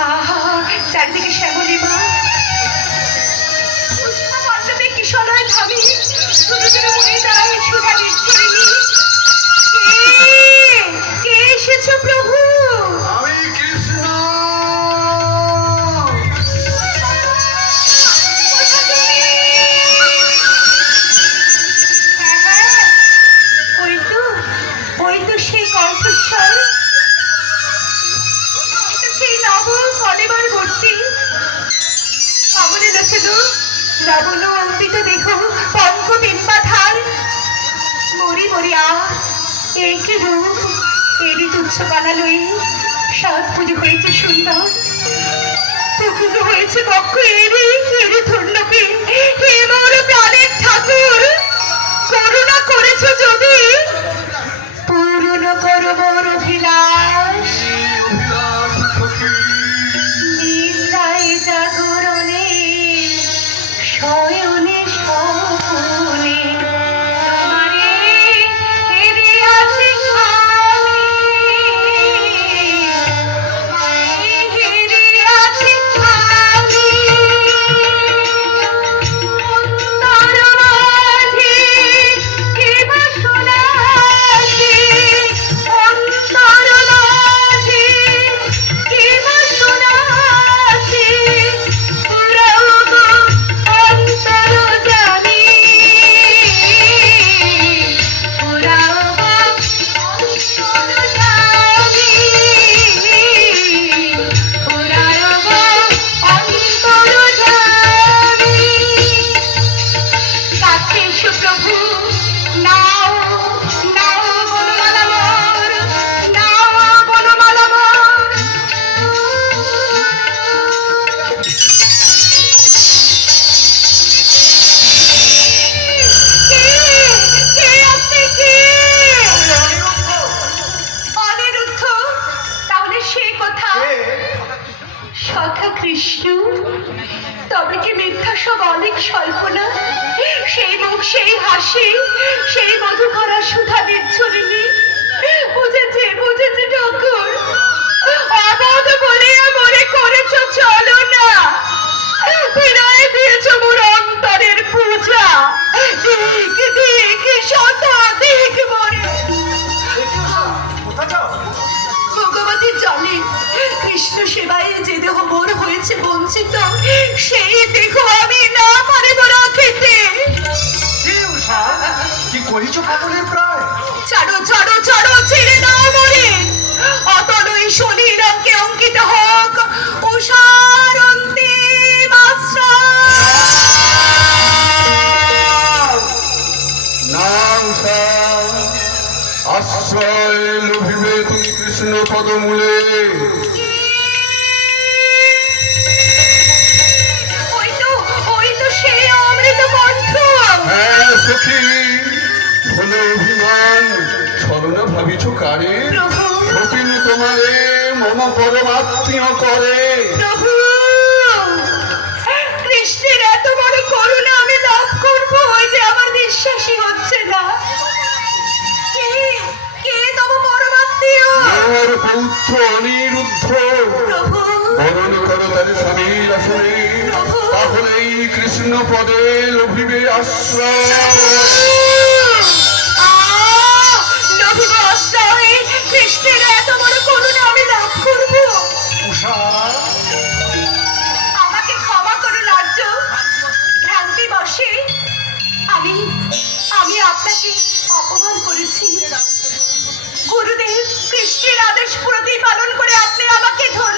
আহা, চারিদিকে শ্যামলী মা মণ্ডপে কিশোরায় ধামি ছোট ছোট মনে দাঁড়ায় সুধা নিচ্ছরিণী। কে এসেছো প্রভু? আমি কৃষ্ণ। ওই তো সেই কণ্ঠস্বর, সেই নব কলেবার ভর্তি আমলে লোচন রাবণ অর্পিত দেহ পঙ্ক বিম্বাধার মরি মরিয়া এক রূপ এরই তুচ্ছ বানালই সাত পুজো হয়েছে সুন্দর প্রকৃত হয়েছে বক্ষ এরই ধন্যপে হে মোর প্রাণের ঠাকুর করুণা করেছ যদি পূরণ করো মোর অভিলাষ নিদ্রায় জাগরণে শয়নে সকলে তোমারে হেরে আছে আমি হেরে আছি আমি অন্তর মাঝে কে বাসনা আছে অন্তর মাঝে কে বাসনা আছে পুরাও গো অন্তর জানি পুরাও গো অন্তর জানি পুরাও গো অন্তর জানি। কাছে এসো প্রভু নাও নাও বনমালা মোর নাও বনমালা মোর। কে আপনি কে? অনিরুদ্ধ, তাহলে সে কথা সখা কৃষ্ণ। তবে কি মিথ্যা সব অনেক স্বল্পনা? সেই মুখ সেই হাসি সেই মধুকরা সুধা নিচ্ছরিণী বুঝেছে বুঝেছে ঠাকুর অবোধ বলিয়া মনে করেছ চলো না ফিরাই দিয়েছ মোর অন্তরের পূজা দিক দিক শত দিক মরে ভগবতী জানে কৃষ্ণ সেবায় যে দেহ মোর হয়েছে বঞ্চিত সেই দেহ আমি না পারিব রাখিতে। কি করিছ পাগলের প্রায়? ছাড়ো ছাড়ো ছাড়ো ছেড়ে দাও মরে অতনই শরীর অঙ্কে অঙ্কিত হোক উষার অন্তিম আশ্রয় লোভিবে তুমি কৃষ্ণ পদমূলে। ওই তো সেই অমৃত কণ্ঠ। হ্যাঁ সখী, হলো অভিমান ছলনা ভাবিছ কারে? প্রভু সতীন তোমারে মম পরমাত্মীয় করে। প্রভু কৃষ্ণের এত বড় করুণা আমি লাভ করবো ওই যে আমার বিশ্বাসই হচ্ছে না। কে কে তব পরমাত্মীয়? মোর পৌত্র অনিরুদ্ধ। প্রভু বরণ করো তার স্বামীর আসনে, তাহলেই কৃষ্ণ পদে লোভিবে আশ্রয়। লোভিব আশ্রয় কৃষ্ণের এত বড় করুণা আমি লাভ করবো। আমাকে ক্ষমা করো লাজ্জ ভ্রান্তি বসে আমি আমি আপনাকে অপমান করেছি। গুরুদেব কৃষ্ণের আদেশ প্রতিপালন করে আপনি আমাকে ধরে